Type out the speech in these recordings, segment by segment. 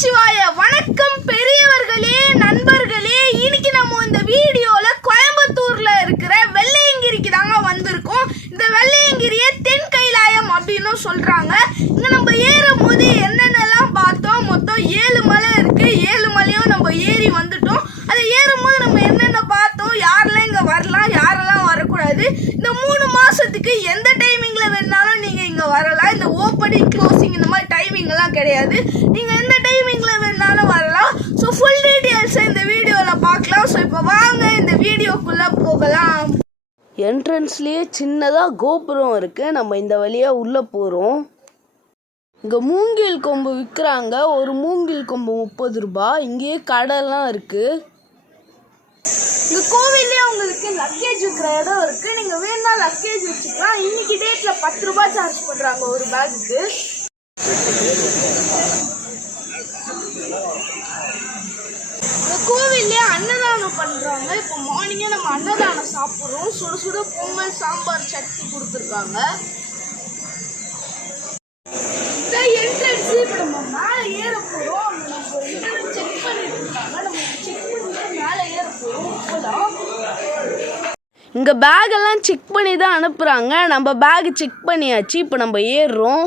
நமச்சிவாய. வணக்கம் பெரியவர்களே, நண்பர்களே. இன்னைக்கு நம்ம இந்த வீடியோல கோயம்புத்தூர்ல இருக்கிற வெள்ளையங்கிரிக்கு தாங்க வந்திருக்கோம். இந்த வெள்ளையங்கிரியை தென் கைலாயம் அப்படின்னு சொல்றாங்க. இங்க நம்ம ஏறும் போது என்னென்னலாம் பார்த்தோம், மொத்தம் 7 மலை இருக்கு. 7 மலையும் நம்ம ஏறி வந்துட்டோம். அதை ஏறும் போது நம்ம என்னென்ன பார்த்தோம், யாரெல்லாம் இங்க வரலாம், யாரெல்லாம் வரக்கூடாது, இந்த 3 மாசத்துக்கு எந்த டைமிங்ல வேணாலும் நீங்க இங்க வரலாம். இந்த ஓப்பனிங் க்ளோசிங் இந்த மாதிரி டைமிங் எல்லாம் கிடையாது. நீங்க எந்த டைமிங்ல வேணாலும் வரலாம். ஸோ ஃபுல் டீடைல்ஸ் இந்த வீடியோல பார்க்கலாம். ஸோ இப்போ வாங்க இந்த வீடியோக்குள்ள போகலாம். என்ட்ரன்ஸ்லேயே சின்னதாக கோபுரம் இருக்குது. நம்ம இந்த வழியாக உள்ளே போகிறோம். இங்கே மூங்கில் கொம்பு விற்கிறாங்க. ஒரு மூங்கில் கொம்பு 30 ரூபாய். இங்கேயே கடைலாம் இருக்குது. இந்த கோவிலே உங்களுக்கு லக்கேஜ் விற்கிற இடம் இருக்குது. நீங்கள் வேணா லக்கேஜ் வச்சுக்கலாம். இன்னைக்கு டேட்டில் 10 ரூபாய் சார்ஜ் பண்ணுறாங்க ஒரு பேக்குக்கு. இந்த கோவிலே அன்னதானம் பண்ணுறாங்க. இப்போ மார்னிங்கே நம்ம அன்னதானம் சாப்பிட்றோம். சுட சுட பொங்கல், சாம்பார், சட்னி கொடுத்துருக்காங்க. இந்த என்ட்ரன்ஸ் இப்போ நம்ம மேலே ஏற போகிறோம். நம்ம இதெல்லாம் செக் பண்ணிட்டு இருக்காங்க. நம்ம செக் பண்ணிட்டு மேலே ஏற போகிறோம். இப்போதான் இங்கே பேக்கெல்லாம் செக் பண்ணி தான் அனுப்புகிறாங்க. நம்ம பேக் செக் பண்ணியாச்சு. இப்போ நம்ம ஏறுறோம்.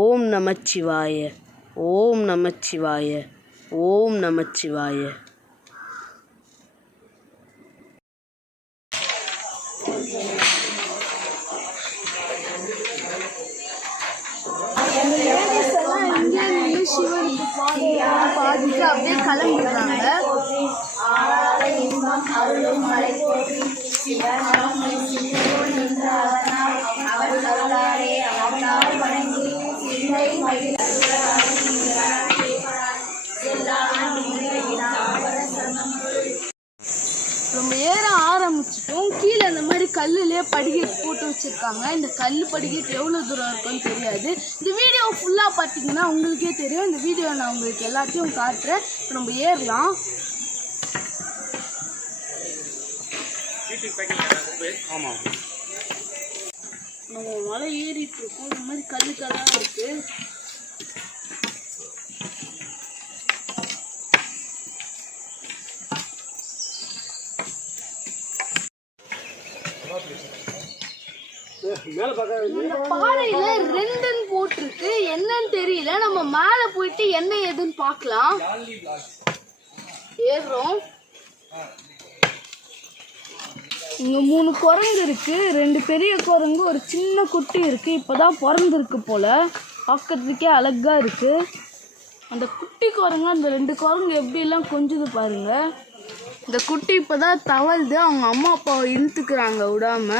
ஓம் நமச்சிவாய, ஓம் நமச்சிவாய, ஓம் நமச்சிவாய. சிவனுக்கு பாதிக்கு அப்படியே கிளம்பிடுறாங்க. ரொம்ப ஏற ஆரம்பிச்சிட்டோம். கீழே இந்த மாதிரி கல்லுலேயே படிக்கட்டு போட்டு வச்சுருக்காங்க. இந்த கல் படிக்கட்டு எவ்வளோ தூரம் இருக்குன்னு தெரியாது. இந்த வீடியோ ஃபுல்லாக பார்த்தீங்கன்னா உங்களுக்கே தெரியும். இந்த வீடியோ நான் உங்களுக்கு எல்லாத்தையும் காட்டுறேன். இப்போ நம்ம ஏறலாம். நம்ம மலை ஏறிட்டு இருக்கோம். இந்த மாதிரி கல்லுக்கெல்லாம் இருக்கு. இந்த பாறையில 2 போட்டிருக்கு. என்னன்னு தெரியல. நம்ம மேல போயிட்டு என்ன ஏதுன்னு பார்க்கலாம். ஏறுறோம். இங்க 3 குரங்கு இருக்கு. 2 பெரிய குரங்கு, ஒரு சின்ன குட்டி இருக்கு. இப்பதான் பிறந்திருக்கு போல. பார்க்கறதுக்கே அழகா இருக்கு. அந்த குட்டி குரங்கு, அந்த 2 குரங்கு எப்படி எல்லாம் கொஞ்சுது பாருங்க. இந்த குட்டி இப்பதான் தவழ்து. அவங்க அம்மா அப்பாவை இழுத்துக்கிறாங்க விடாம.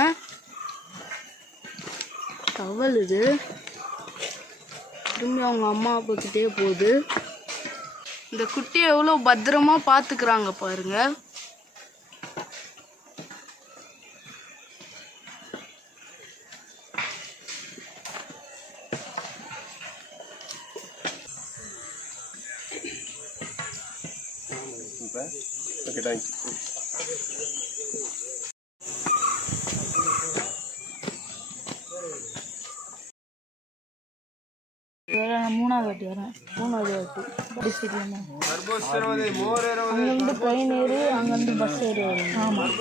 தவழுது. திரும்பி அவங்க அம்மா அப்பா கிட்டே போகுது. இந்த குட்டியை எவ்வளோ பத்திரமா பார்த்துக்கிறாங்க பாருங்க. மூணாவது வாட்டி வரேன். 3வது வாட்டி அங்கேருந்து ட்ரெயின் ஏறி அங்கேருந்து பஸ் ஏறி வரும். ஆமாம்,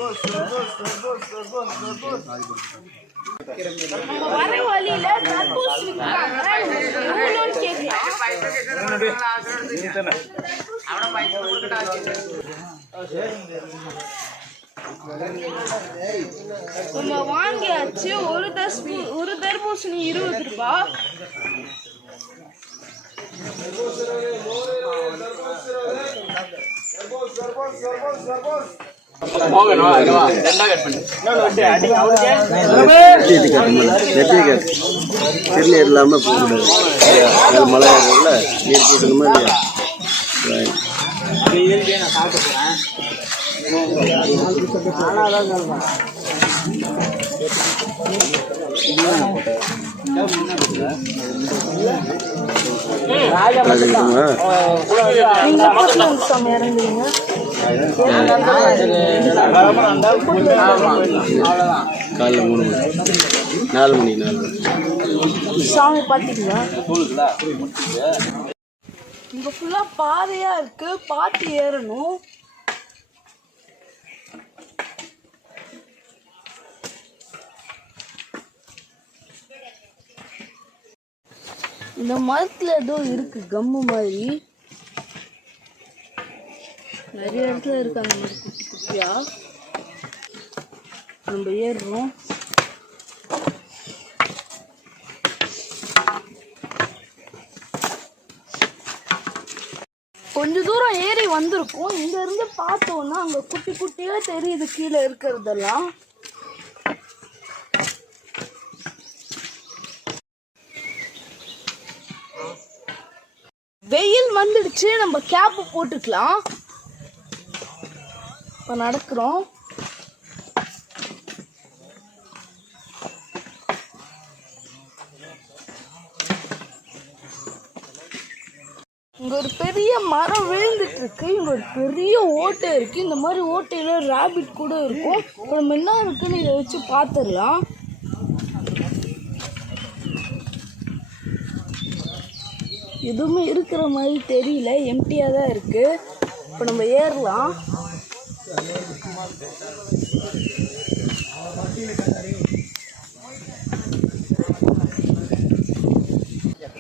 வர வழியில தர்பூஸ் நம்ம வாங்கியாச்சு. ஒரு தர்பூசணி 20 ரூபாய். திருநீர் இல்லாமல் போகக்கூடாது. அது மழை நீர் போட்டணுமா இல்லையா? காலைல 3 மணி 4 மணி. சாமி பார்த்தீங்களா? இங்கே ஃபுல்லாக பாதையாக இருக்குது, பார்த்து ஏறணும். இந்த மரத்தில் ஏதோ இருக்கு கம்மு மாதிரி, நிறைய இடத்துல இருக்காங்க குட்டி குட்டியா. நம்ம ஏறுறோம். கொஞ்ச தூரம் ஏறி வந்திருக்கோம். இங்க இருந்து பார்த்தோம்னா அங்க குட்டி குட்டியா தெரியுது கீழே இருக்கிறதெல்லாம். வெயில் வந்துடுச்சு, நம்ம கேப் போட்டுக்கலாம். இப்போ நடக்கிறோம். இங்க ஒரு பெரிய மரம் விழுந்துட்டு இருக்கு. இங்க ஒரு பெரிய ஓட்டை இருக்கு. இந்த மாதிரி ஓட்டையில ராபிட் கூட இருக்கும். இப்போ நம்ம என்ன இருக்குன்னு இதை வச்சு பார்த்துடலாம். எதுவுமே இருக்கிற மாதிரி தெரியல, எம்டியா தான் இருக்கு. இப்போ நம்ம ஏறலாம்.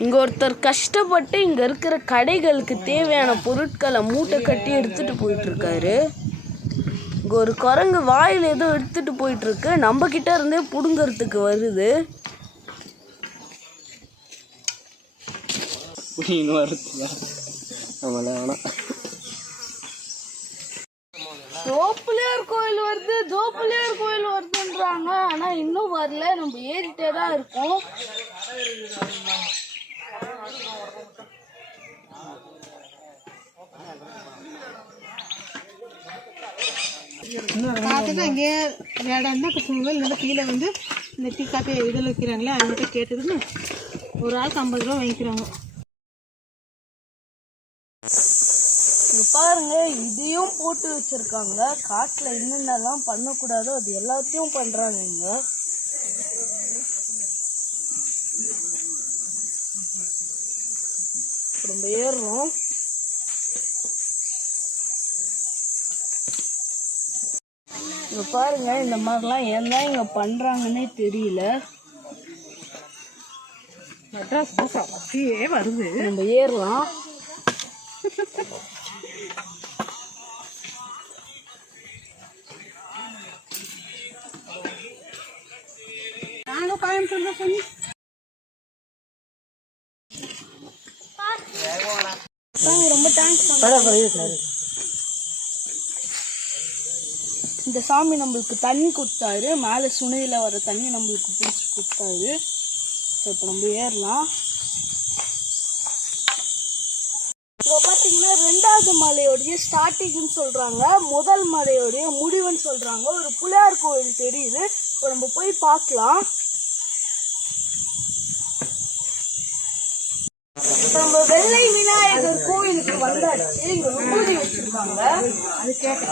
இங்கே ஒருத்தர் கஷ்டப்பட்டு இங்கே இருக்கிற கடைகளுக்கு தேவையான பொருட்களை மூட்டை கட்டி எடுத்துகிட்டு போயிட்டுருக்காரு. இங்கே ஒரு குரங்கு வாயில் ஏதோ எடுத்துகிட்டு போயிட்டுருக்கு. நம்ம கிட்ட இருந்தே பிடுங்கிறதுக்கு வருது. தோப்புலையார் கோயில் வருது, தோப்புலையார் கோயில் வருதுன்றாங்க. ஆனால் இன்னும் வரல, நம்ம ஏறிட்டே தான் இருக்கோம். காஃபி தான் இங்கே வேடான்னா இல்லைன்னா கீழே வந்து இந்த டீ காஃபி இதில் விற்கிறாங்களே அவங்கள்ட்ட கேட்டதுன்னு ஒரு ஆளுக்கு 50 ரூபா வாங்கிக்கிறாங்க. பாருங்க, இதையும் போட்டு வச்சிருக்காங்க. காட்டுல என்னென்னலாம் பண்ணக்கூடாதோ அது எல்லாத்தையும் பண்றாங்க இங்க. ரொம்ப ஏறுறோம். இங்க பாருங்க, இந்த மாதிரிலாம் ஏன் இங்க பண்றாங்கன்னே தெரியல. மெட்ராஸ் பஸ் அப்படியே வருது. நம்ம ஏறலாம். நானும் கோயம்புத்தூர் தான் சொன்னேன். ரொம்ப தேங்க்ஸ். இந்த சாமி நம்மளுக்கு தண்ணி கொடுத்தாரு. மேலே சுனையில் வர தண்ணி நம்மளுக்கு பிடிச்சி கொடுத்தாரு. ஸோ இப்போ நம்ம ஏறலாம். இப்போ பார்த்தீங்கன்னா 2வது மலையோடைய ஸ்டார்டிங்னு சொல்கிறாங்க, முதல் மலையோடைய முடிவுன்னு சொல்கிறாங்க. ஒரு பிள்ளையார் கோயில் தெரியுது. இப்போ நம்ம போய் பார்க்கலாம். இப்போ நம்ம வெள்ளை விநாயகர் கோயிலுக்கு வந்தாச்சு. இங்க விபூதி வச்சிருக்காங்க. அது கேட்டேன்.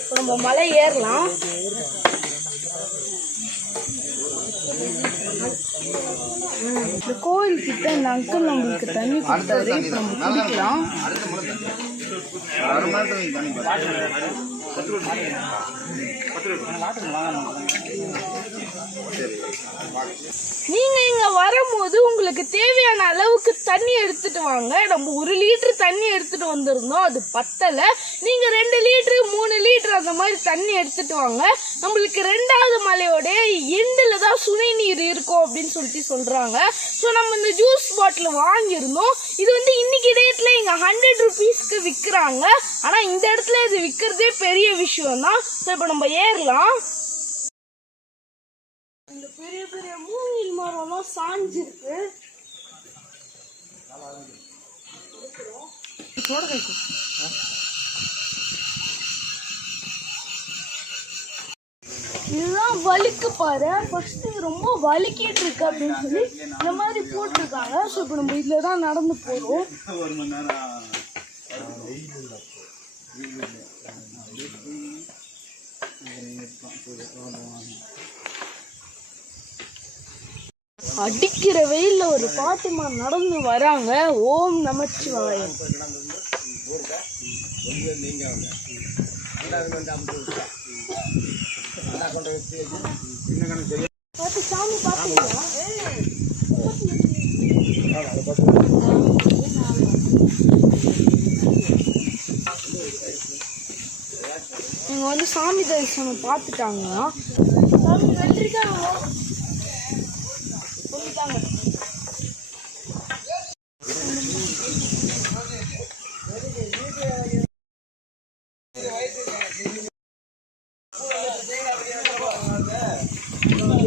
இப்போ நம்ம மலை ஏறலாம். இந்த கோயில் கிட்ட இந்த அங்கிள் நம்மளுக்கு தண்ணி கொடுத்தாரு. இப்போ நம்ம குடிக்கலாம். நீங்க இங்க வரும்போது உங்களுக்கு தேவையான அளவுக்கு தண்ணி எடுத்துட்டு வாங்க. நம்ம 1 லிட்டர் தண்ணி எடுத்துட்டு வந்திருந்தோம், அது பத்தல. நீங்க 2 லிட்டர் 3 லிட்டர் அந்த மாதிரி தண்ணி எடுத்துட்டு வாங்க. நம்மளுக்கு 2வது மலையோட எண்டில் தான் சுனை நீர் இருக்கும் அப்படின்னு சொல்றாங்க. ஸோ நம்ம இந்த ஜூஸ் பாட்டில் வாங்கியிருந்தோம். இது வந்து இன்னைக்கு டேட்ல இங்க 100 ருபீஸ்க்கு விற்கிறாங்க. ஆனா இந்த இடத்துல இது விற்கிறதே பெரிய விஷயம் தான். ஸோ இப்போ நம்ம ஏறலாம். இந்த பெரிய பெரிய மூங்கில் மரம்லாம் சாஞ்சிருக்கு. இதுதான் வலிக்கு பாரு. ஃபர்ஸ்ட் ரொம்ப வலிக்கிட்டு இருக்கு அப்படின்னு சொல்லி இந்த மாதிரி போட்டிருக்காங்க. ஸோ இப்போ நம்ம இதுல தான் நடந்து போறோம். அடிக்கிற வெயில்ல ஒரு பாட்டிமா நடந்து வராங்க. ஓம் நமச்சிவாயம். பார்த்து சாமி பார்த்தீங்களா? இவங்க வந்து சாமி தரிசனம் பார்த்துட்டாங்கன்னா சாமி வெற்றிக்காங்க சொல்லிட்டாங்க.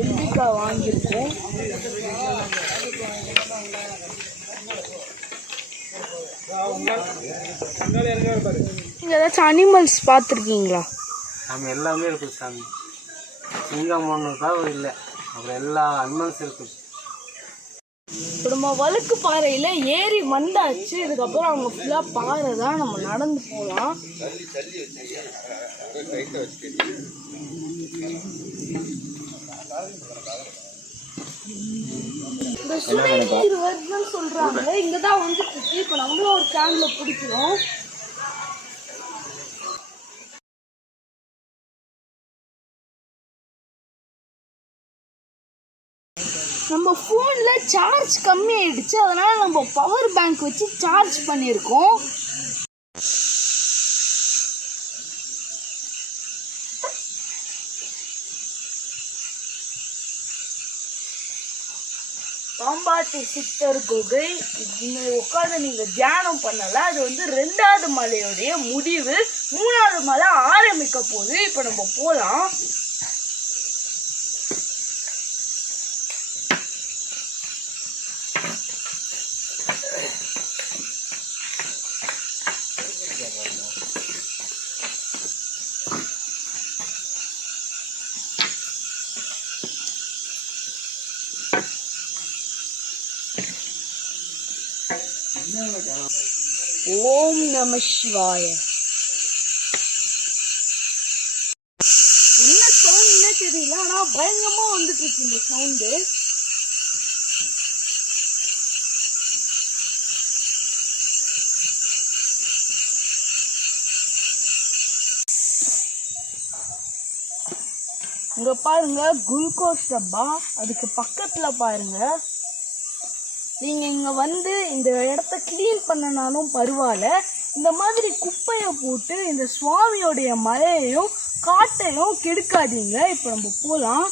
வெள்ளிக்காய் வாங்கியிருக்கோம். நீங்க ஏதாச்சும் அனிமல்ஸ் பார்த்துருக்கீங்களா? நம்ம எல்லாமே இருக்குது சாமி. சிங்கம் ஒன்றுக்காக இல்லை, அப்புறம் எல்லா அனிமல்ஸ் இருக்குது. இப்போ நம்ம வழுக்கு பாறையில் ஏறி வந்தாச்சு. இதுக்கப்புறம் அவங்க ஃபுல்லாக பாறை தான், நம்ம நடந்து போகலாம். இந்த சுனைநீர் வருதுன்னு சொல்றாங்க. இங்கதான் வந்துட்டு இருக்கு. இப்போ நம்மளும் ஒரு கேன்ல பிடிக்கிறோம். நம்ம ஃபோனில் சார்ஜ் கம்மியாயிடுச்சு, அதனால நம்ம பவர் பேங்க் வச்சு சார்ஜ் பண்ணியிருக்கோம். பாம்பாட்டி சித்தர் குகை. இங்கே உட்காந்து நீங்கள் தியானம் பண்ணல. அது வந்து 2வது மலையோடைய முடிவு. 3வது மலை ஆரம்பிக்க போகுது. இப்போ நம்ம போகலாம். ஓம் நம சிவாய. என்ன சவுண்ட்னே தெரியல, ஆனா பயங்கரமா வந்துட்டு இருக்கு இந்த சவுண்டு. இங்க பாருங்க குளுக்கோஸ் டப்பா. அதுக்கு பக்கத்துல பாருங்க. நீங்க இங்க வந்து இந்த இடத்த கிளீன் பண்ணனாலும் பரவாயில்ல, இந்த மாதிரி குப்பையை போட்டு இந்த சுவாமியோடைய மலையையும் காட்டையும் கெடுக்காதீங்க. இப்போ நம்ம போலாம்.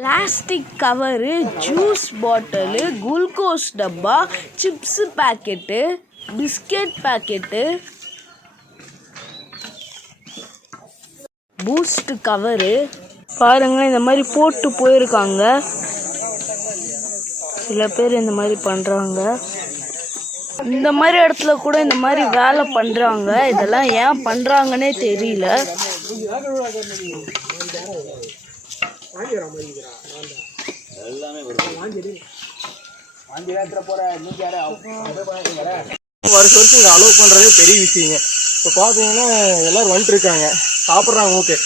Plastic cover, juice bottle, glucose டப்பா, chips packet, biscuit packet, Boost cover பாருங்க. இந்த மாதிரி போட்டு போயிருக்காங்க. சில பேர் இந்த மாதிரி பண்றாங்க. இந்த மாதிரி இடத்துல கூட இந்த மாதிரி வேலை பண்றாங்க. இதெல்லாம் ஏன் பண்றாங்கன்னே தெரியல. வருஷம் இங்கே அலோவ் பண்ணுறதே பெரிய விஷயங்க. இப்போ பார்த்தீங்கன்னா எல்லோரும் வந்துட்டு இருக்காங்க, சாப்பிட்றாங்க. ஓகே,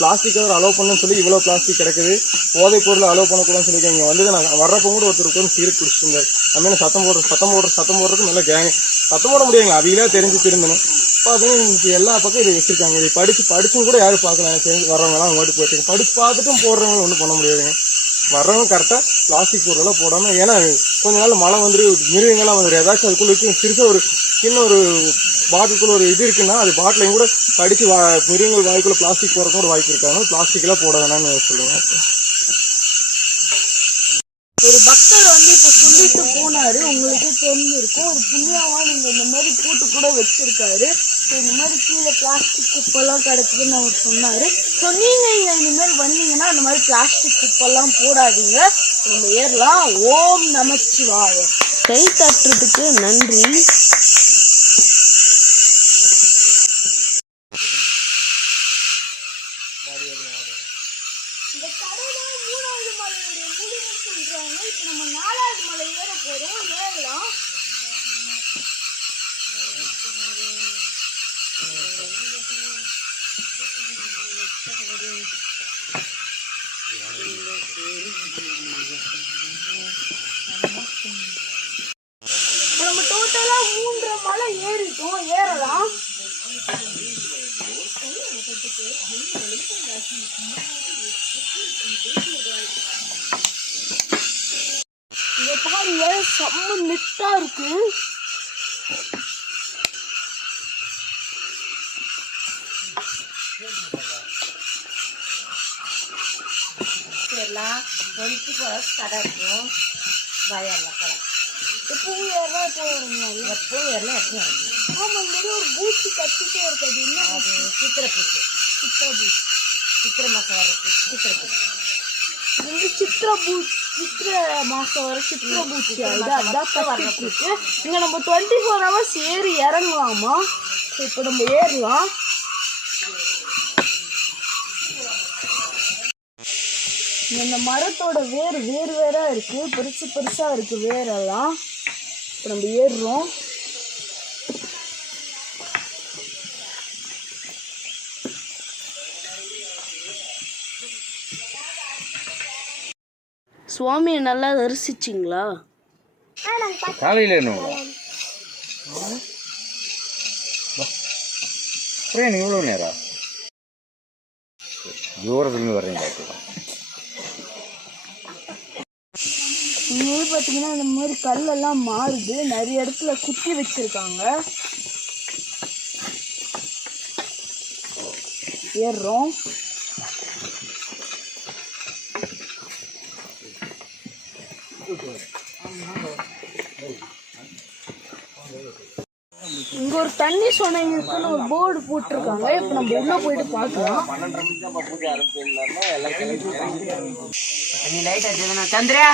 பிளாஸ்டிக் கவர் அலோவ் பண்ணுன்னு சொல்லி இவ்வளோ பிளாஸ்டிக் கிடக்குது. போதைப் பொருள் அலோவ் பண்ணக்கூடாதுன்னு சொல்லி இங்கே வந்து நான் வர்றப்போ கூட ஒருத்தருக்கு வந்து சீரட் குடிச்சிட்டு இருந்தார். அதுமாதிரி சத்தம் போடுறதுக்கு நல்லா கேங்க. சத்தம் போட முடியாங்க, அவையிலே தெரிஞ்சு திருந்தணும். பார்த்தீங்கன்னா இன்னைக்கு எல்லா பக்கம் இதை வச்சுருக்காங்க. இதை படிச்சும் கூட யாரும் பார்க்கலாம். எனக்கு தெரிஞ்சு வர்றவங்கலாம் அவங்க மட்டும் போயிட்டு படிச்சு பார்த்துட்டும் போடுறவங்க ஒன்றும் பண்ண முடியாதுங்க. வர்றவங்க கரெக்டாக பிளாஸ்டிக் பொருளெல்லாம் போடாமல், ஏன்னா கொஞ்ச நாள் மழை வந்துட்டு மிருகங்கள்லாம் வந்துடும். ஏதாச்சும் அதுக்குள்ளே வச்சு சிறுசாக ஒரு சின்ன ஒரு பாட்டிலுக்குள்ள ஒரு இது இருக்குன்னா அது பாட்டிலையும் கூட கடிச்சு மிருகங்கள் வாய்க்குள்ள பிளாஸ்டிக் போகிறதுக்கு கூட வாய்ப்பு இருக்காங்க. பிளாஸ்டிக்லாம் போட வேணாம்னு சொல்லுவேன். ஒரு பக்தர் வந்து இப்போ சொல்லிட்டு போனாரு, உங்களுக்கே தெரிஞ்சிருக்கும். ஒரு புண்ணியமா நீங்க இந்த மாதிரி போட்டு கூட வச்சிருக்காரு. இந்த மாதிரி கீழே பிளாஸ்டிக் குப்பெல்லாம் கிடக்குதுன்னு அவர் சொன்னாரு. ஸோ நீங்க இங்க இனிமேல் வந்தீங்கன்னா அந்த மாதிரி பிளாஸ்டிக் குப்பெல்லாம் போடாதீங்க. நம்ம ஏறலாம். ஓம் நமச்சிவாய. கை தட்டுறதுக்கு நன்றி. இங்க பாருங்க செம்ம நெட்டா இருக்கு. எல்லாம் 24 கடை இருக்கும். பயம்லாம் கடை எப்பவும் ஏறலாம் போறீங்க. எப்பவும் எல்லாம் எப்பவும் இறங்கும். ஆமா, இங்க ஒரு பூச்சி கத்திட்டே இருக்காது. என்ன அது சித்திரை பூச்சி, சித்திர பூச்சி? சித்திரை மாதம் வர்றது சித்திரை பூச்சி. இது வந்து சித்திர மாசம் வர சித்திர பூச்சி. அதான் கத்திட்டு இருக்கு. இங்க நம்ம 24 hours ஏறி இறங்கலாமா? இப்போ நம்ம ஏறலாம். இந்த மரத்தோட வேறு வேறா இருக்கு, பெருசா இருக்கு வேரெல்லாம். இப்போ நம்ம ஏறுறோம். சுவாமியை நல்லா தரிசிச்சிங்களா? காலையில் என்ன ட்ரெயின் இவ்வளோ நேரம் தூரத்துலேருந்து வர்றீங்க. இங்கே பார்த்தீங்கன்னா இந்த மாதிரி கல்லெல்லாம் மாறுது. நிறைய இடத்துல குத்தி வச்சிருக்காங்க. ஏறுறோம். இங்க ஒரு தண்ணி சொன்ன ஒரு போர்டு போட்டிருக்காங்க. இப்ப நம்ம உள்ள போயிட்டு பார்க்கலாம். சந்திரா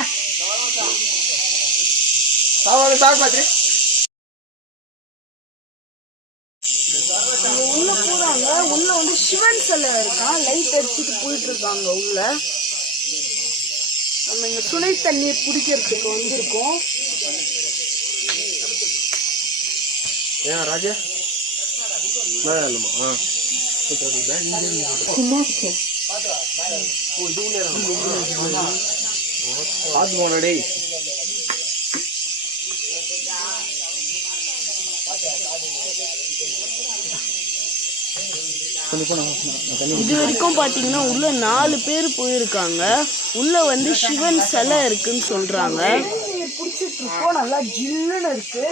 உள்ள போறாங்க. உள்ள வந்து சிவன் சிலை இருக்கான். லைட் அடிச்சுட்டு போயிட்டு இருக்காங்க உள்ள. நம்ம இங்க சுனை தண்ணியை பிடிக்கிறதுக்கு வந்திருக்கோம். ஏன் ராஜா ஆத்மோனடே இது வரைக்கும் பாத்தீங்கன்னா உள்ள 4 பேர் போயிருக்காங்க. உள்ள வந்து சிவன் சிலை இருக்குன்னு சொல்றாங்க. பிடிச்சிட்டு இருக்கோம். நல்லா ஜில்லுன்னு இருக்கு.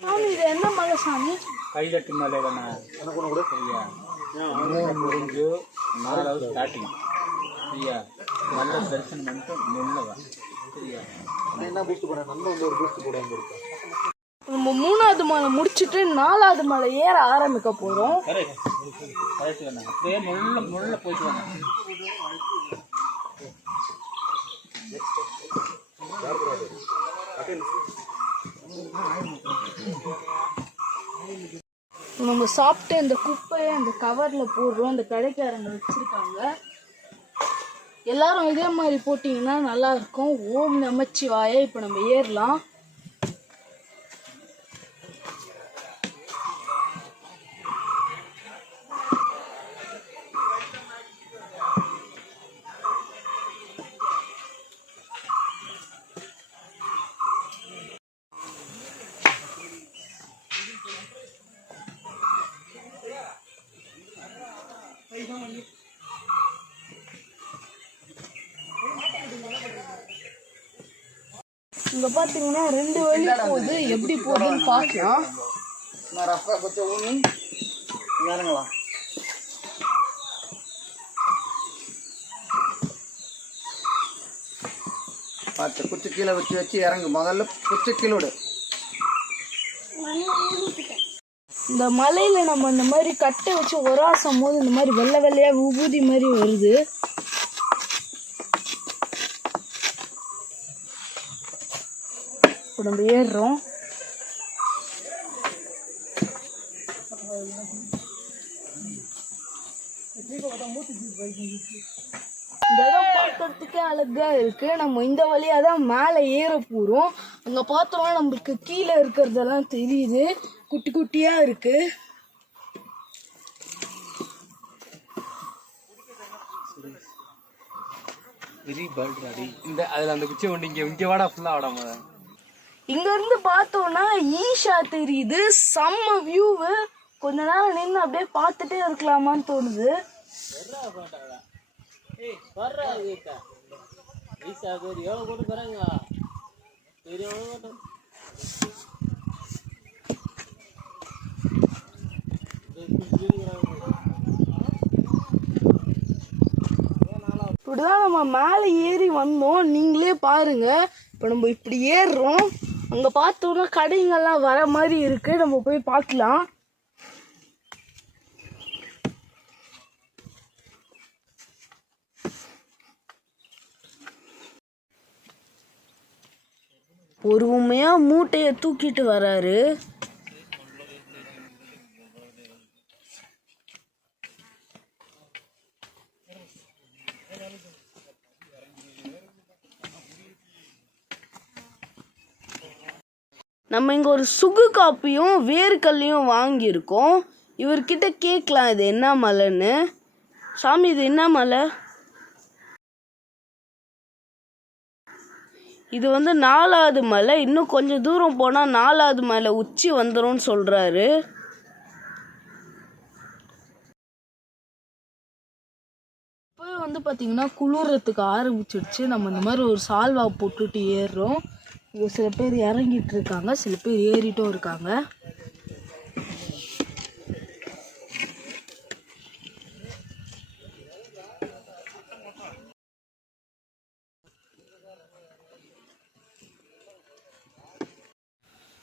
சாமி, இது என்ன மலை சாமி? கைதட்டு மலை தானே கூட சரியா 3 முடிஞ்சு 4வது ஸ்டார்டிங் சரியா. நல்ல தரிசனம் பண்ணிட்டு நின்னவா சரியா. நம்ம 3வது மலை முடிச்சுட்டு 4வது மலை ஏற ஆரம்பிக்க போறோம். கரெக்ட் தானே. அப்படியே முள்ள போயிட்டு வாங்க. நம்ம சாப்பிட்டு இந்த குப்பையை அந்த கவர்ல போடுறோம். அந்த கடைக்காரங்க வச்சிருக்காங்க. எல்லாரும் இதே மாதிரி போட்டிங்கன்னா நல்லா இருக்கும். ஓம் நமச்சிவாய. இப்போ நம்ம ஏறலாம். இங்க பாத்தீங்கன்னா 2 வழி போகுது. எப்படி போகுதுன்னு பார்க்கலாம். பார்த்து குச்சி கீழே வச்சு இறங்கு. முதல்ல குச்சி கீழோடு. இந்த மலையில நம்ம இந்த மாதிரி கட்டை வச்சு ஒராசும் போது இந்த மாதிரி வெள்ளை வெள்ளையா விபூதி மாதிரி வருது. இப்போ நம்ம ஏறுறோம். இந்த இடம் பார்க்கறதுக்கே அழகா இருக்கு. நம்ம இந்த வழியா தான் மேலே ஏற போறோம். அங்க பார்த்தோம்னா நம்மளுக்கு கீழே இருக்கிறதெல்லாம் தெரியுது. குட்டி குட்டியா இருக்கு. இந்த அதில் அந்த குச்சி ஒன்று இங்கே வாடா ஃபுல்லாக ஆடாம. இங்க இருந்து பார்த்தோம்னா ஈஷா தெரியுது. செம்ம வியூவு. கொஞ்ச நேரம் நின்று அப்படியே பார்த்துட்டே இருக்கலாமான்னு தோணுது. இப்படிதான் நம்ம மேலே ஏறி வந்தோம். நீங்களே பாருங்க. இப்போ நம்ம இப்படி ஏறுறோம். அங்கே பார்த்தோன்னா கடைங்கெல்லாம் வர மாதிரி இருக்கு. நம்ம போய் பார்க்கலாம். பொறுமையா மூட்டையை தூக்கிட்டு வராரு. நம்ம இங்கே ஒரு சுகு காப்பியும் வேர்க்கல்லையும் வாங்கியிருக்கோம். இவர்கிட்ட கேட்கலாம் இது என்ன மலைன்னு. சாமி இது என்ன மலை? இது 4வது மலை. இன்னும் கொஞ்சம் தூரம் போனால் 4வது மலை உச்சி வந்துரும்னு சொல்கிறாரு. இப்போ பார்த்தீங்கன்னா குளிர்றதுக்கு ஆரம்பிச்சிடுச்சு. நம்ம இந்த மாதிரி ஒரு சால்வா போட்டுட்டு ஏறுறோம். இங்கே சில பேர் இறங்கிட்டு இருக்காங்க, சில பேர் ஏறிட்டும் இருக்காங்க.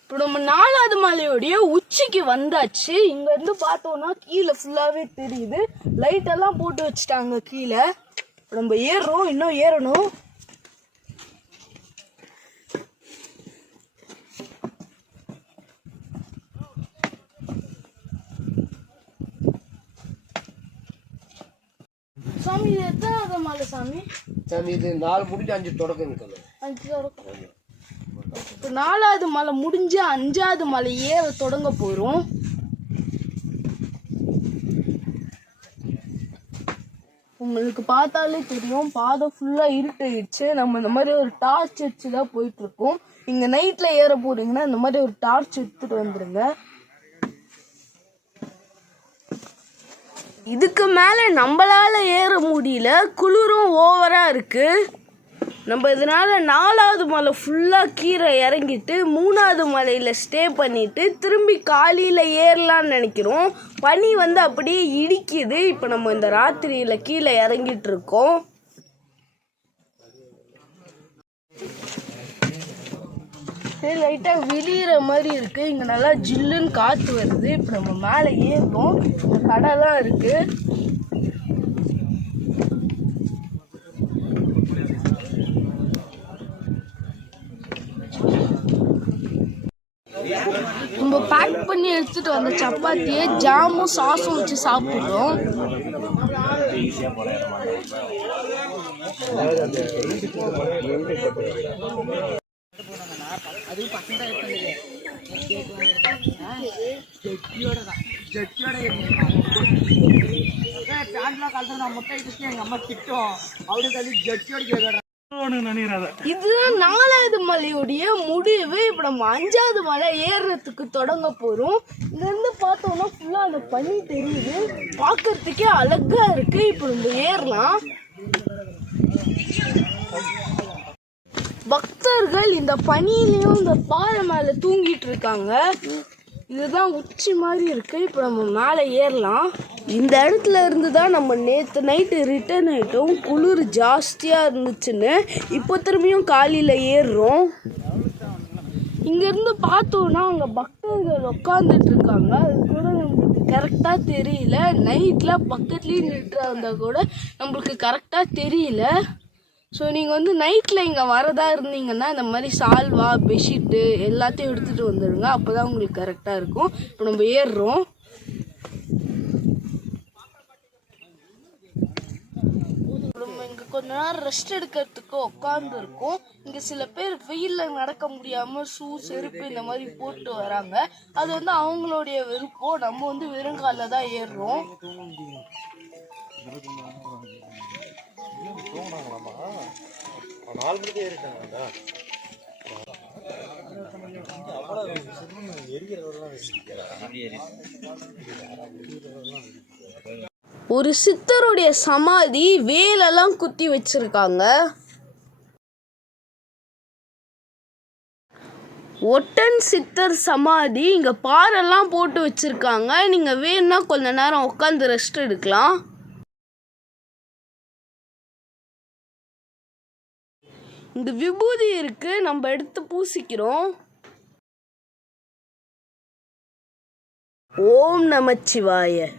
இப்போ நம்ம 4வது மலையோடைய உச்சிக்கு வந்தாச்சு. இங்கேருந்து பார்த்தோன்னா கீழே ஃபுல்லாகவே தெரியுது. லைட்டெல்லாம் போட்டு வச்சுட்டாங்க கீழே. நம்ம ஏறுறோம், இன்னும் ஏறணும். சாமி இது எத்தனாவது மலை சாமி? சாமி இது 4 முடிஞ்சு 5 தொடக்கம் இருக்குது. 5 தொடக்கம். இப்போ 4வது மலை முடிஞ்சு 5வது மலை ஏற தொடங்க போகிறோம். உங்களுக்கு பார்த்தாலே தெரியும் பாதை ஃபுல்லாக இருட்டாயிடுச்சு. நம்ம இந்த மாதிரி ஒரு டார்ச் வச்சு தான் போயிட்டுருக்கோம். நீங்கள் நைட்டில் ஏற போகிறீங்கன்னா இந்த மாதிரி ஒரு டார்ச் எடுத்துகிட்டு வந்துடுங்க. இதுக்கு மேலே நம்மளால் ஏற முடியல. குளிரும் ஓவராக இருக்குது. நம்ம இதனால் 4வது மலை ஃபுல்லாக கீழே இறங்கிட்டு 3வது மலையில் ஸ்டே பண்ணிவிட்டு திரும்பி காலையில் ஏறலான்னு நினைக்கிறோம். பனி அப்படியே இடிக்குது. இப்போ நம்ம இந்த ராத்திரியில் கீழே இறங்கிட்டு இருக்கோம். லைட்டாக விழிகிற மாதிரி இருக்குது. இங்கே நல்லா ஜில்லுன்னு காற்று வருது. இப்போ நம்ம மேலே ஏறுறோம். இந்த கடைலாம் இருக்குது. நம்ம பேக் பண்ணி எடுத்துட்டு வந்த சப்பாத்தியை ஜாமும் சாஸும் வச்சு சாப்பிடுறோம். இதுதான் 4வது மலையுடைய முடிவு. இப்ப நம்ம 5வது மலை ஏறுறதுக்கு தொடங்க போறோம். இங்க இருந்து பார்த்தோம்னா ஃபுல்லா அந்த பனி தெரியுது. பார்க்கறதுக்கே அழகா இருக்கு. இப்ப நம்ம ஏறலாம். பக்தர்கள் இந்த பனியிலையும் இந்த பாறை மேல தூங்கிட்டு இருக்காங்க. இதுதான் உச்சி மாதிரி இருக்கு. இப்போ நம்ம மேலே ஏறலாம். இந்த இடத்துல இருந்து தான் நம்ம நேற்று நைட்டு ரிட்டர்ன் ஆகிட்டோம். குளிர் ஜாஸ்தியாக இருந்துச்சுன்னு இப்போ திரும்பியும் காலையில் ஏறுறோம். இங்கேருந்து பார்த்தோன்னா அங்கே பக்தர்கள் உட்காந்துட்டு இருக்காங்க. அது கூட நம்மளுக்கு கரெக்டாக தெரியல. நைட்டில் பக்கத்துலேயும் நின்று இருந்தால் கூட நம்மளுக்கு கரெக்டாக தெரியல. ஸோ நீங்கள் நைட்டில் இங்கே வரதா இருந்தீங்கன்னா இந்த மாதிரி சால்வா பெட்ஷீட்டு எல்லாத்தையும் எடுத்துகிட்டு வந்துடுங்க. அப்போ தான் உங்களுக்கு கரெக்டாக இருக்கும். இப்போ நம்ம ஏறுறோம். நம்ம இங்கே கொஞ்ச நேரம் ரெஸ்ட் எடுக்கிறதுக்கு உட்காந்துருக்கோம். இங்கே சில பேர் வெயிலில் நடக்க முடியாமல் செருப்பு இந்த மாதிரி போட்டு வராங்க. அது அவங்களுடைய விருப்பம். நம்ம வெறுங்காலில் தான் ஏறுறோம். ஒரு சித்தருடைய சமாதி வேலெல்லாம் குத்தி வச்சிருக்காங்க. ஒட்டன் சித்தர் சமாதி. இங்கே பாறைல்லாம் போட்டு வச்சுருக்காங்க. நீங்கள் வேணும்னா கொஞ்ச நேரம் உட்காந்து ரெஸ்ட் எடுக்கலாம். இந்த விபூதி இருக்குது, நம்ம எடுத்து பூசிக்கிறோம். ஓம் நமச்சிவாய.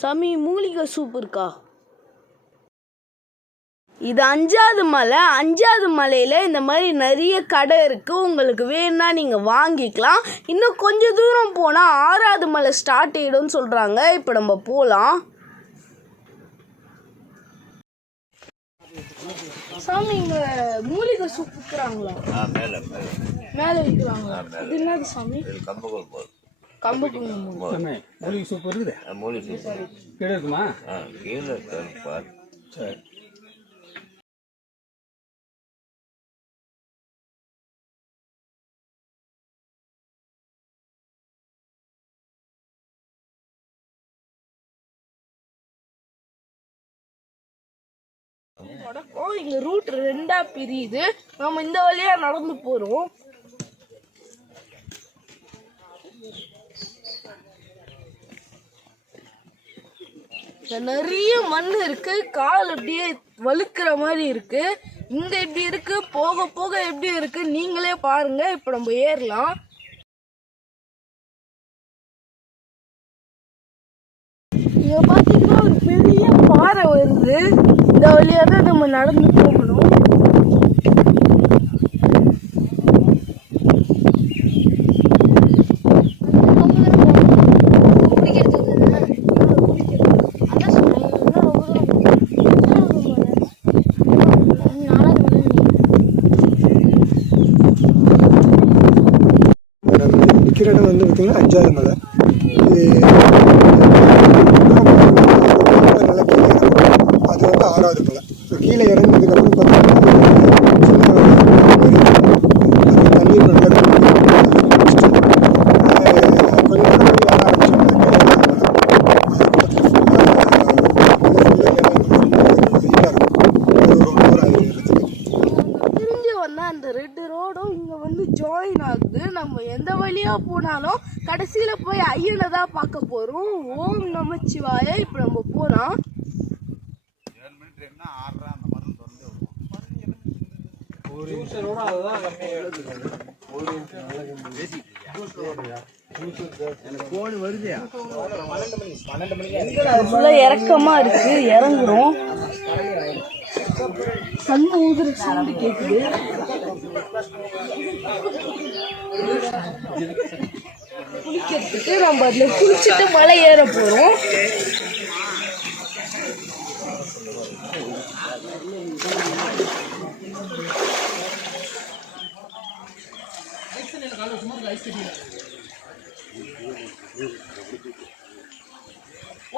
சாமி மூலிகை சூப் இருக்கா? இது 5வது மலை. 5வது மலையில் இந்த மாதிரி நிறைய கடை இருக்குது. உங்களுக்கு வேணும்னா நீங்கள் வாங்கிக்கலாம். இன்னும் கொஞ்சம் தூரம் போனால் 6வது மலை ஸ்டார்ட் ஆகிடும்னு சொல்கிறாங்க. இப்போ நம்ம போகலாம். சாமி இங்கே மூலிகை சூப் விற்கிறாங்களா? மேலே விற்கிறாங்களா? இது என்னது சாமி? கம்புக்குங்க மூலிகை சூப் இருக்குது. மூலிகை சூப் கீழே இருக்குமா? கீழே இருக்குப்பா. சரி. இங்க ரூட் 2ஆ பிரியுது. நம்ம இந்த வழியா நடந்து போறோம். நிறைய மண் இருக்கு. கால் அப்படியே வழுக்கிற மாதிரி இருக்கு. இங்க எப்படி இருக்கு, போக போக எப்படி இருக்கு நீங்களே பாருங்க. இப்ப நம்ம ஏறலாம். இங்க பாத்தீங்கன்னா ஒரு பெரிய பாறை வருது. இந்த வழியா தான் நம்ம நடந்து போகணும். நிற்கிற இடம் வந்து பார்த்தீங்கன்னா 5வது மலை. அது வந்து 6வது மலை. ஸோ கீழே இறங்கினதுக்கப்புறம் பார்த்தீங்கன்னா தண்ணீர் நல்லா கொஞ்சம் நேரம் ஏற ஆரம்பிச்சோம்னா பிரிஞ்சு வந்தா அந்த 2 ரோடும் இங்க வந்து ஜாயின் ஆகுது. நம்ம எந்த வழியா போனாலும் கடைசியில போய் ஐயனை தான் பார்க்க போறோம். ஓம் நமச்சிவாய. இப்ப நம்ம போலாம். இறக்கமா இருக்கு. இறங்குறோம். கண்ணு ஊதுற சவுண்டு கேக்குது. குளிக்கிறதுக்கு நம்ம அதுல குளிச்சுட்டு மலை ஏற போறோம்.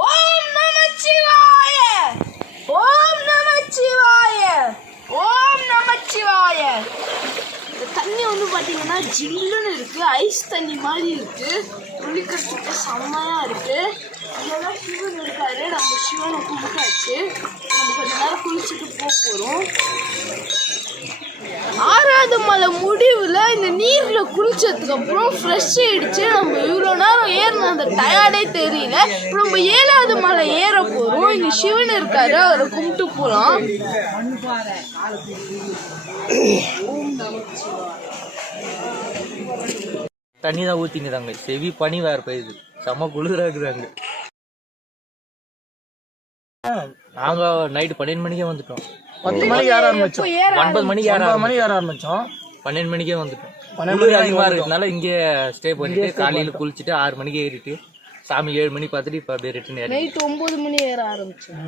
ஓம் நமச்சிவாய. ஓம் நமச்சிவாய. ஓம் நமச்சிவாய. இந்த தண்ணி வந்து பாத்தீங்கன்னா ஜில்லுன்னு இருக்கு. ஐஸ் தண்ணி மாதிரி இருக்கு. குளிக்கிறதுக்கு செம்மையா இருக்கு. இதெல்லாம் சிவன் இருக்காரு. நம்ம சிவனை கும்பிட்டாச்சு. நம்ம கொஞ்ச நேரம் குளிச்சுட்டு போறோம். 6வது மலை முடிவில் இந்த நீரில் குளிச்சதுக்கு அப்புறம் ஃப்ரெஷ் ஆயிடுச்சு. நம்ம இவ்வளோ நேரம் ஏறின அந்த டயர்டே தெரியல. இப்போ நம்ம 7வது மலை ஏற போகிறோம். இங்கே சிவன் இருக்காரு. அவரை கும்பிட்டு போகலாம். தண்ணி தான் ஊற்றினுதாங்க. செவி பனி வேறு பெய்யுது. செம்ம குளிராக்குறாங்க. நாங்கள் நைட்டு 12 மணிக்கே வந்துட்டோம். 10 மணிக்கு ஏற ஆரம்பிச்சோம். 9 மணிக்கு ஏற ஆரம்பிச்சோம். 12 மணிக்கே வந்துட்டோம். குளிர் அதிகமாக இருக்கிறதுனால இங்கே ஸ்டே பண்ணிட்டு காலையில் குளிச்சுட்டு 6 மணிக்கு ஏறிட்டு சாமி 7 மணி பார்த்துட்டு இப்போ அப்படியே ரிட்டர்ன் ஏறி நைட் 9 மணி ஏற ஆரம்பிச்சோம்.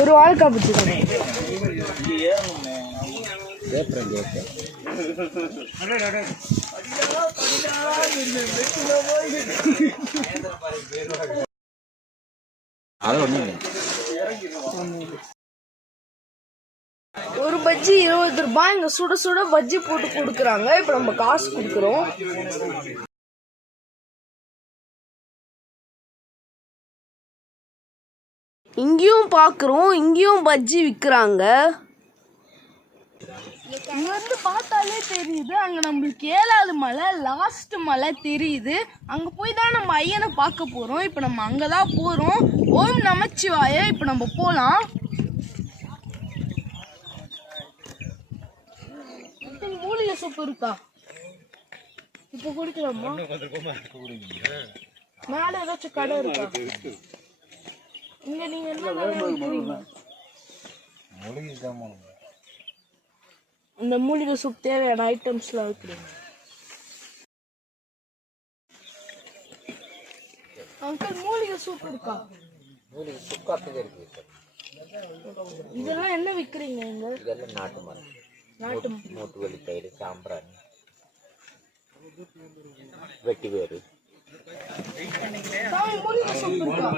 ஒரு ஆள் காப்பிச்சுக்கோங்க. ஒரு பஜ்ஜி 20 ரூபாய். இங்க சுட சுட பஜ்ஜி போட்டு கொடுக்குறாங்க. இப்ப நம்ம காசு கொடுக்குறோம். இங்கேயும் பாக்குறோம், இங்கேயும் பஜ்ஜி விற்கிறாங்க. இங்க இருந்து பார்த்தாலே தெரியுது, அங்க நம்மளுக்கு 7வது மலை லாஸ்ட் மலை தெரியுது. அங்க போய் தான் நம்ம ஐயனை பார்க்க போறோம். இப்ப நம்ம அங்கதான் போறோம். ஓம் நமச்சிவாய. இப்ப நம்ம போலாம். மூலிகை சூப்பு இருக்கா? இப்ப குடிக்கலாமா? மேல ஏதாச்சும் கடை இருக்கா? இங்க நீங்க என்ன இந்த மூலிகை சூப் தேவையான ஐட்டம்ஸ்லாம் வைக்கிறீங்க. அங்கிள் மூலிகை சூப் இருக்கா? மூலிகை சுக்காத்துக்கு இருக்கு. இதெல்லாம் என்ன விற்கிறீங்க இங்க? இதெல்லாம் நாட்டு மரம், நாட்டு மூட்டு வலி பயிர், சாம்பிராணி, வெட்டி வேறு. சாமி மூலிகை சூப் இருக்கா?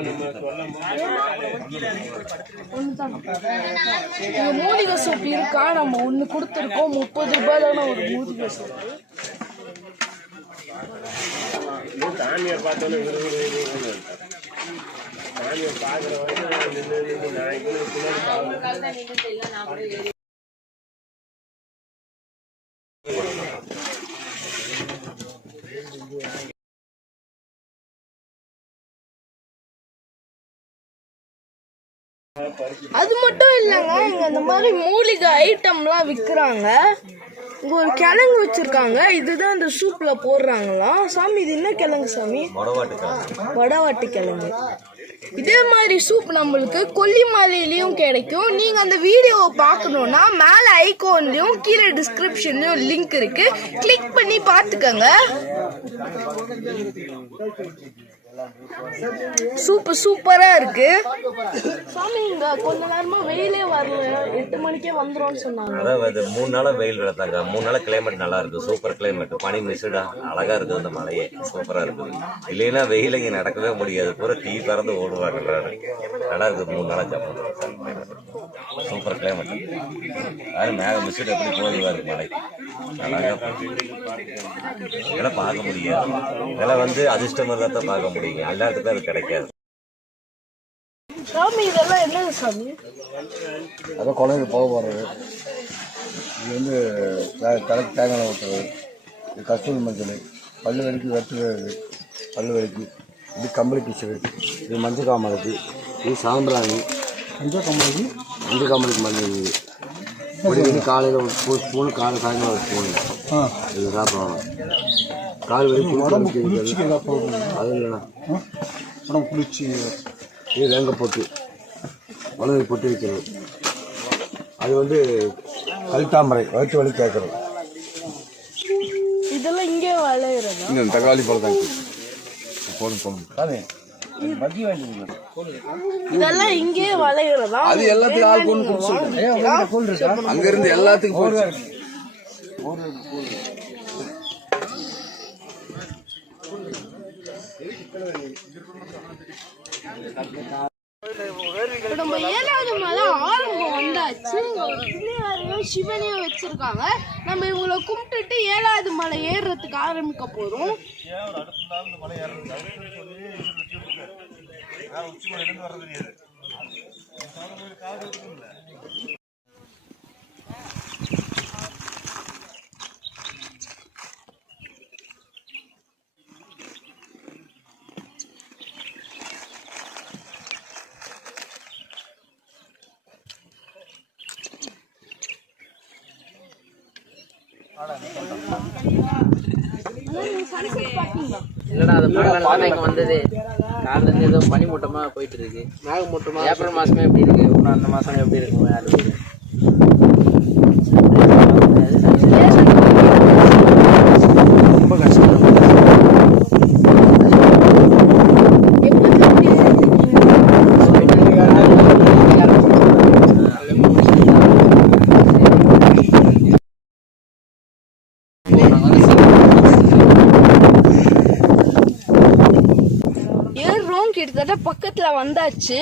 இங்க மூலிகை சூப் இருக்கா? நம்ம ஒண்ணு கொடுத்துருக்கோம். 30 ரூபாய் தானே ஒரு மூலிகை சூப். அது மட்டும் இல்லைங்க, இங்க இந்த மாதிரி மூலிகை ஐட்டம்லாம் விற்கிறாங்க. இங்க ஒரு கிழங்கு வச்சிருக்காங்க. இதுதான் இந்த சூப்ல போடுறாங்களாம். சாமி இது என்ன கிழங்கு சாமி? வடவாட்டு கிழங்கு. இதே மாதிரி சூப் நம்மளுக்கு கொல்லிமலையிலயும் கிடைக்கும். நீங்க அந்த வீடியோவை பார்க்கணும்னா மேல ஐகான்லயும் கீழே டிஸ்கிரிப்ஷன்லயும் லிங்க் இருக்கு, கிளிக் பண்ணி பார்த்துக்கங்க. சூப்பரா இருக்கு. சாமி இங்க கொஞ்ச நேரமா வெயிலே வரல, 8 மணிக்கே வந்துரும் சொன்னாங்க. அதாவது 3 நாளா வெயில் விடத்தாங்க. 3 நாளா கிளைமேட் நல்லா இருக்கு, சூப்பர் கிளைமேட். பனி மிஸ்டா அழகா இருக்குது, அந்த மலையே சூப்பரா இருக்குது. இல்லைன்னா வெயில் இங்க நடக்கவே முடியாது, பூரா தீ பறந்து ஓடுவாங்க. நல்லா இருக்குது 3 நாளா ஜப்பான் சூப்பர் கிளைமேட். அது மேக மிஸ்ட் எப்படி போதுவா இருக்கு மலை, அழகா இதெல்லாம் பார்க்க முடியாது. இதெல்லாம் அதிர்ஷ்டம் தான் பார்க்க முடியுங்க, எல்லாத்துக்கும் அது கிடைக்காது. சாமி இதெல்லாம் என்னது சாமி? அதான் குழந்தைங்க போக போகிறது. இது தலைக்கு தேங்காய் ஊற்றுறது, இது கஸ்தூரி மஞ்சள், பல்லு வலிக்கு வெட்டுறது, பல்லு வலிக்கு இது கம்பளி பிசுறு, இது மஞ்சள் காமலுக்கு, இது சாம்பிராணி, மஞ்சள் காமலுக்கு மஞ்சள். இது காலையில் ஒரு ஸ்பூனு, காலை சாயங்காலம் ஒரு ஸ்பூனு இது சாப்பிடணும். கால் வலி அது இல்லைண்ணா உடம்பு குளிர்ச்சி. இது வேங்க போட்டு உணவு போட்டு வைக்கிறது. அது கல்தாமரை வயிற்று வலி கேட்கறது. இதெல்லாம் இங்கே விளையிறதா? இந்த தக்காளி பழம் தான் போதும். இதெல்லாம் இங்கே விளையிறதா? அது எல்லாத்துக்கும் ஆள் கொண்டு அங்க இருந்து எல்லாத்துக்கும் போடுறது. நம்ம 7வது மலை ஆரம்பம் வந்தாச்சு. பிள்ளையாரையும் சிவனையும் வச்சிருக்காங்க. நம்ம இவங்களை கும்பிட்டுட்டு 7வது மலை ஏறுறதுக்கு ஆரம்பிக்க போறோம். இல்லைண்ணா அது பார்க்கலாம் இங்கே வந்தது. காலிலேருந்து ஏதோ பனி மூட்டமாக போயிட்டு இருக்கு. ஏப்ரல் மாதமே எப்படி இருக்கு, இன்னும் அந்த மாதம் எப்படி இருக்கும் யாரு ரொம்ப கஷ்டம். கிட்டத்தட்ட பக்கத்துல வந்தாச்சு.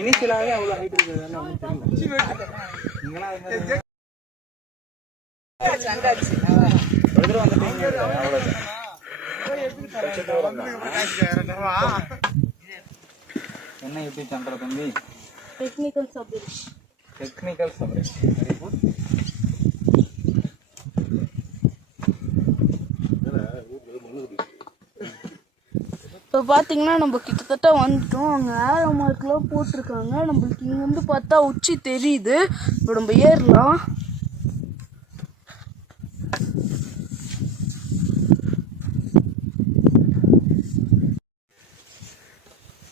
இனிஷியலாகவே அவ்வளோ ஹைட் இருக்கிறதுனால ஒன்றும் தெரியல. நீங்களாம் அது மாதிரி ஒரு தடவை வந்துட்டீங்க, அவ்வளோதான். என்ன எப்படி பண்ற தம்பி? Technical subject. Technical subject. Very good. இப்போ பார்த்தீங்கன்னா நம்ம கிட்டத்தட்ட வந்துட்டோம். அங்கே ஏரோ மார்க்லாம் போட்டிருக்காங்க. நம்மளுக்கு இங்கே வந்து பார்த்தா உச்சி தெரியுது. இப்போ நம்ம ஏறலாம்.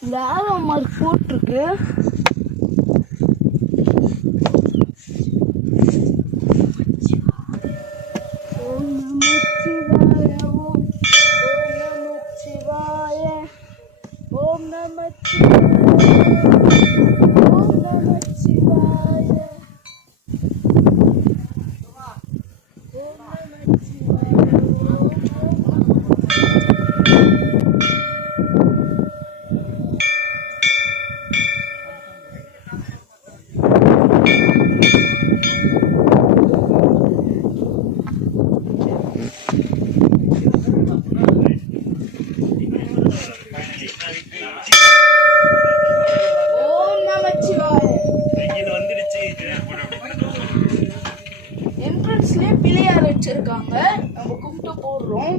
இந்த ஏரோ மார்க் போட்டிருக்கு. ஓம் நமச்சிவாய, ஓம் நமச்சிவாய, ஓம் நமச்சிவாய. என்ட்ரன்ஸ்லயே பிள்ளையார் வச்சிருக்காங்க. நம்ம கும்பிட்டு போடுறோம்.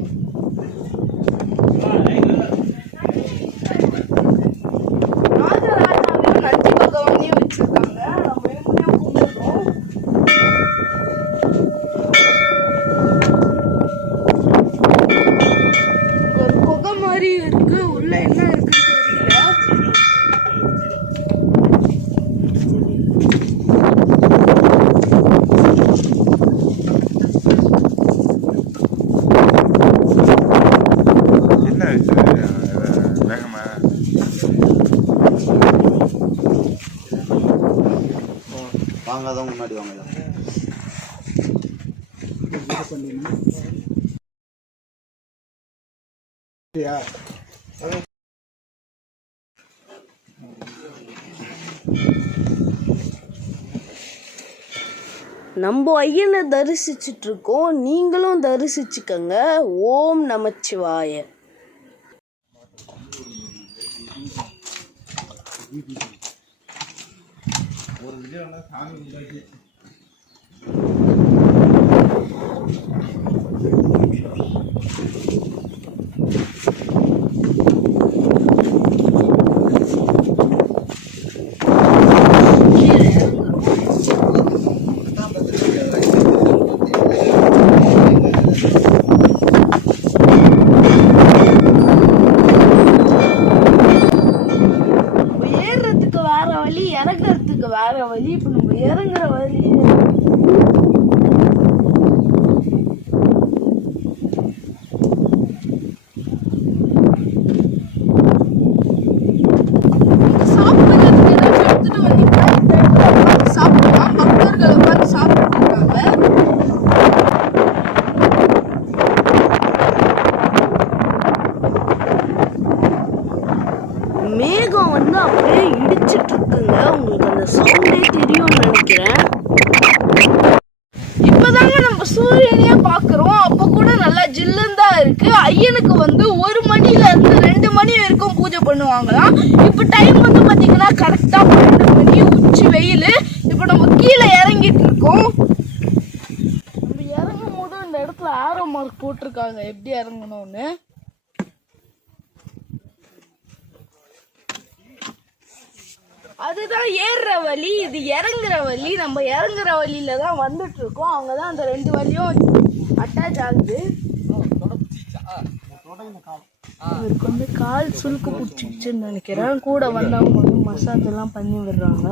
ராஜராஜாவையும் நந்தி பகவானையும் வச்சிருக்காங்க. நம்ம எப்படியும் கும்பிடுறோம். ஒரு குகை மாதிரி இருக்கு. உள்ள என்ன இருக்குன்னு தெரியல. வாங்காதவங்க முன்னாடி வாங்க. நம்ம ஐயனை தரிசிச்சுட்டு இருக்கோம். நீங்களும் தரிசிச்சுக்கங்க. ஓம் நமச்சிவாய. ஏறுறதுக்கு வேற வழி, இறங்குறதுக்கு வேற வழி. இப்ப நம்ம இறங்குற வழி சாப்பிடுறதுக்கு ஏதாச்சும் எடுத்துட்டு வந்தீங்கன்னா இந்த இடத்துல உட்காந்து சாப்பிடலாம். பக்தர்கள் உட்காந்து சாப்பிட்டு இருக்காங்க. மேகம் வந்து அப்படியே இடிச்சிட்டு இருக்குங்க. உங்களுக்கு அந்த சவுண்டே தெரியும்னு நினைக்கிறேன். இப்பதாங்க நம்ம சூரியனையே பாக்குறோம். அப்ப கூட நல்லா ஜில்லுன்னு தான் இருக்கு. ஐயனுக்கு வந்து 1 மணில இருந்து 2 மணி வரைக்கும் பூஜை பண்ணுவாங்களாம். இப்ப டைம் வந்து பாத்தீங்கன்னா கரெக்டா 12 மணி, உச்சி வெயில். இப்ப நம்ம கீழே இறங்கிட்டு இருக்கோம். நம்ம இறங்கும் போது இந்த இடத்துல ஆரோ மார்க் போட்டிருக்காங்க எப்படி இறங்கணும்னு. அதுதான் ஏறுற வழி, இது இறங்குற வழி. நம்ம இறங்குற வழியில தான் வந்துட்டு இருக்கோம். அவங்க தான் அந்த 2 வழியும் அட்டாச் ஆகுது. இவருக்கு வந்து கால் சுருக்கு பிடிச்சிச்சுன்னு நினைக்கிறேன். கூட வந்தவங்க வந்து மசாஜ் எல்லாம் பண்ணி விடுறாங்க.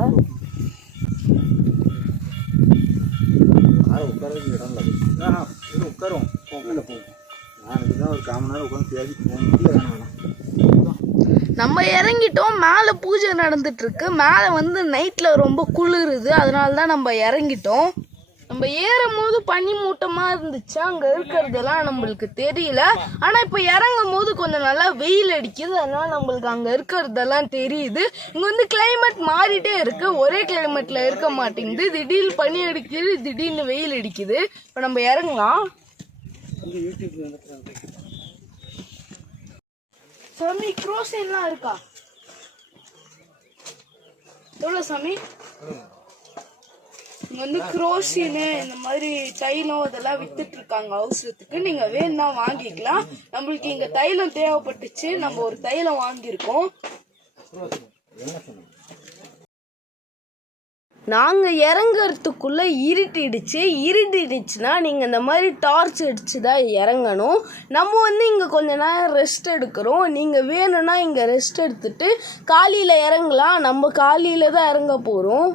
உட்காரும் ஒரு 1/4 மணி நேரம் உட்காந்து பேசி நம்ம இறங்கிட்டோம். மேலே பூஜை நடந்துட்டு இருக்கு. மேலே வந்து நைட்ல ரொம்ப குளிருது. அதனால தான் நம்ம இறங்கிட்டோம். நம்ம ஏறும் போது பனி மூட்டமா இருந்துச்சு, அங்க இருக்கிறதெல்லாம் நம்மளுக்கு தெரியல. ஆனா இப்ப இறங்கும் போது கொஞ்சம் நல்லா வெயில் அடிக்குது, அதனால நம்மளுக்கு அங்க இருக்கிறதெல்லாம் தெரியுது. இங்க வந்து கிளைமேட் மாறிட்டே இருக்கு, ஒரே கிளைமேட்ல இருக்க மாட்டேங்குது. திடீர்னு பனி அடிக்குது, திடீர்னு வெயில் அடிக்குது. இப்ப நம்ம இறங்கலாம். சாமி க்ரோசின்லாம் இருக்கா? எவ்வளோ சாமி? இங்க வந்து குரோசின் இந்த மாதிரி தைலம் அதெல்லாம் வித்துட்டு இருக்காங்க அவசரத்துக்கு. நீங்க வேணும்னா வாங்கிக்கலாம். நம்மளுக்கு இங்க தைலம் தேவைப்பட்டுச்சு, நம்ம ஒரு தைலம் வாங்கியிருக்கோம். நாங்க இறங்குறதுக்குள்ள இருட்டிடுச்சுன்னா நீங்க இந்த மாதிரி டார்ச் அடிச்சு தான் இறங்கணும். நம்ம வந்து இங்க கொஞ்ச நேரம் ரெஸ்ட் எடுக்கிறோம். நீங்க வேணும்னா இங்க ரெஸ்ட் எடுத்துட்டு காலையில இறங்கலாம். நம்ம காலையில தான் இறங்க போறோம்.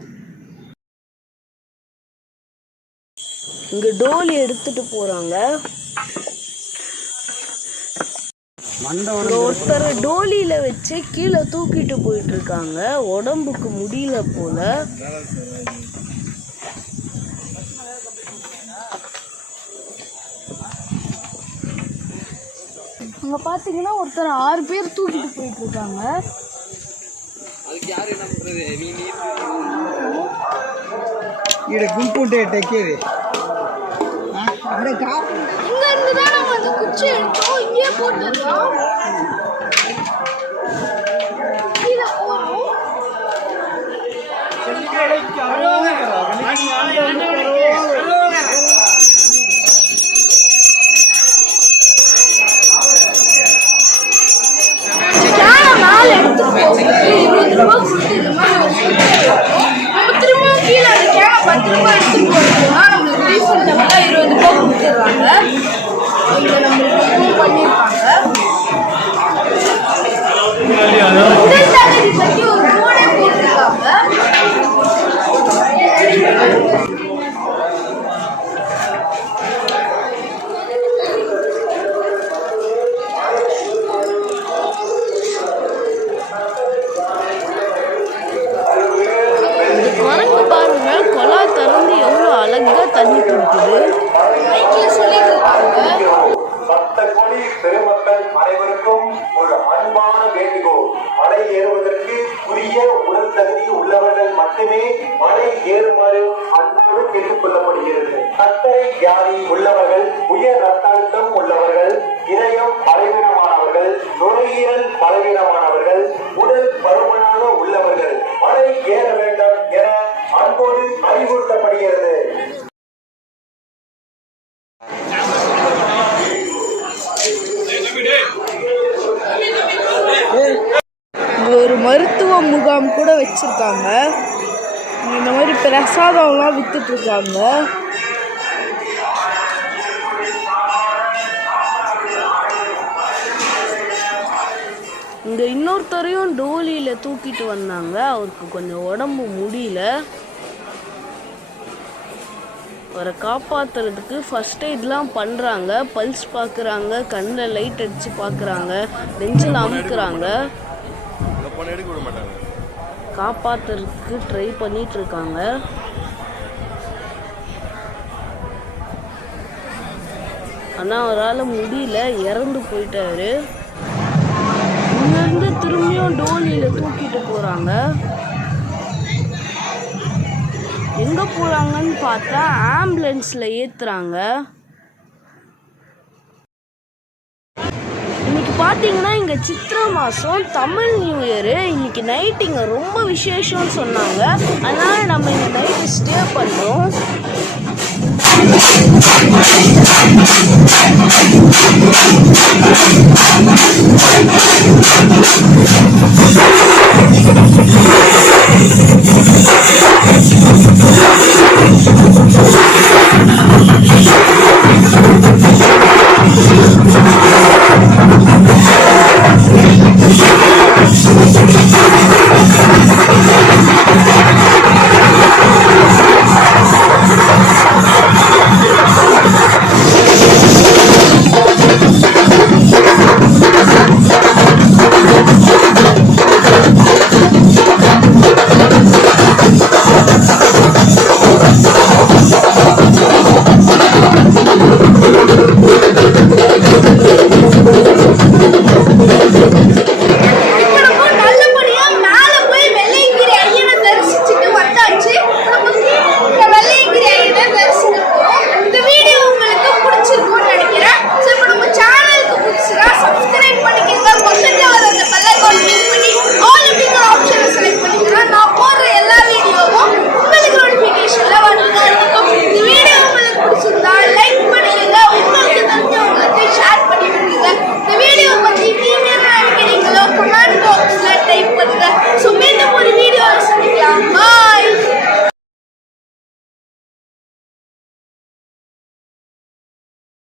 இங்க டோலி எடுத்துட்டு போறாங்க. ஒருத்தர் டோலியில வச்சு கீழே தூக்கிட்டு போயிட்டு இருக்காங்க. உடம்புக்கு முடியல போல. அங்க பாத்தீங்கன்னா ஒருத்தர் 6 பேர் தூக்கிட்டு போயிட்டு இருக்காங்க. இங்க இருந்துதான் நம்ம அந்த குச்சி எடுத்தோம், இங்கே போட்டுருக்கோம். கீழே போறோம். மேல எடுத்துட்டு போகுது 20 ரூபாய் கொடுத்து இந்த மாதிரி நம்ம திரும்ப கீழே அந்த கேனை 10 ரூபாய் எடுத்துட்டு போறோம்னா நம்மளுக்கு ரீஃபண்ட் 20 ரூபாய் கொடுத்துடுறாங்க. இங்க நம்மளுக்கு பண்ணிருக்காங்க. உடல் தகுதி பத்தி ஒரு போர்டே போட்டிருக்காங்க. பாருங்க, கொலா திறந்து எவ்வளவு அழகா தண்ணி குடிக்குது. பெருமக்கள் அனைவருக்கும் ஒரு அன்பான வேண்டுகோள். மலை ஏறுவதற்கு உரிய உடல் தகுதி உள்ளவர்கள் மட்டுமே மலை ஏறுமாறு அன்போடு கேட்டுக் கொள்ளப்படுகிறது. சர்க்கரை வியாதி உள்ளவர்கள், உயர் ரத்த அழுத்தம் உள்ளவர்கள், இதயம் பலவீனமானவர்கள், நுரையீரல் பலவீனமானவர்கள், உடல் பருமனாக உள்ளவர்கள் மலை ஏற வேண்டாம் என அன்போடு அறிவுறுத்தப்படுகிறது. ஒரு மருத்துவ முகாம் கூட வச்சிருக்காங்க. இந்த மாதிரி பிரசாதம்லாம் வித்துட்டு இருக்காங்க. இங்க இன்னொருத்தரையும் டோலியில தூக்கிட்டு வந்தாங்க. அவருக்கு கொஞ்சம் உடம்பு முடியல. அவரை காப்பாற்றுறதுக்கு ஃபர்ஸ்ட் எய்ட்லாம் பண்ணுறாங்க. பல்ஸ் பார்க்குறாங்க, கண்ணில் லைட் அடித்து பார்க்குறாங்க, நெஞ்சில் அமுக்குறாங்க. காப்பாற்றுறதுக்கு ட்ரை பண்ணிட்டு இருக்காங்க. ஆனால் அவரால் முடியல, இறந்து போயிட்டாரு. இங்கேருந்து திரும்பியும் டோலியில் தூக்கிட்டு போகிறாங்க. எங்கே போகிறாங்கன்னு பார்த்தா ஆம்புலன்ஸில் ஏற்றுறாங்க. இன்னைக்கு பார்த்தீங்கன்னா இங்கே சித்திரை மாதம் தமிழ் நியூ இயரு. இன்னைக்கு நைட் இங்கே ரொம்ப விசேஷம்னு சொன்னாங்க. அதனால் நம்ம இங்கே நைட்டு ஸ்டே பண்ணுறோம்.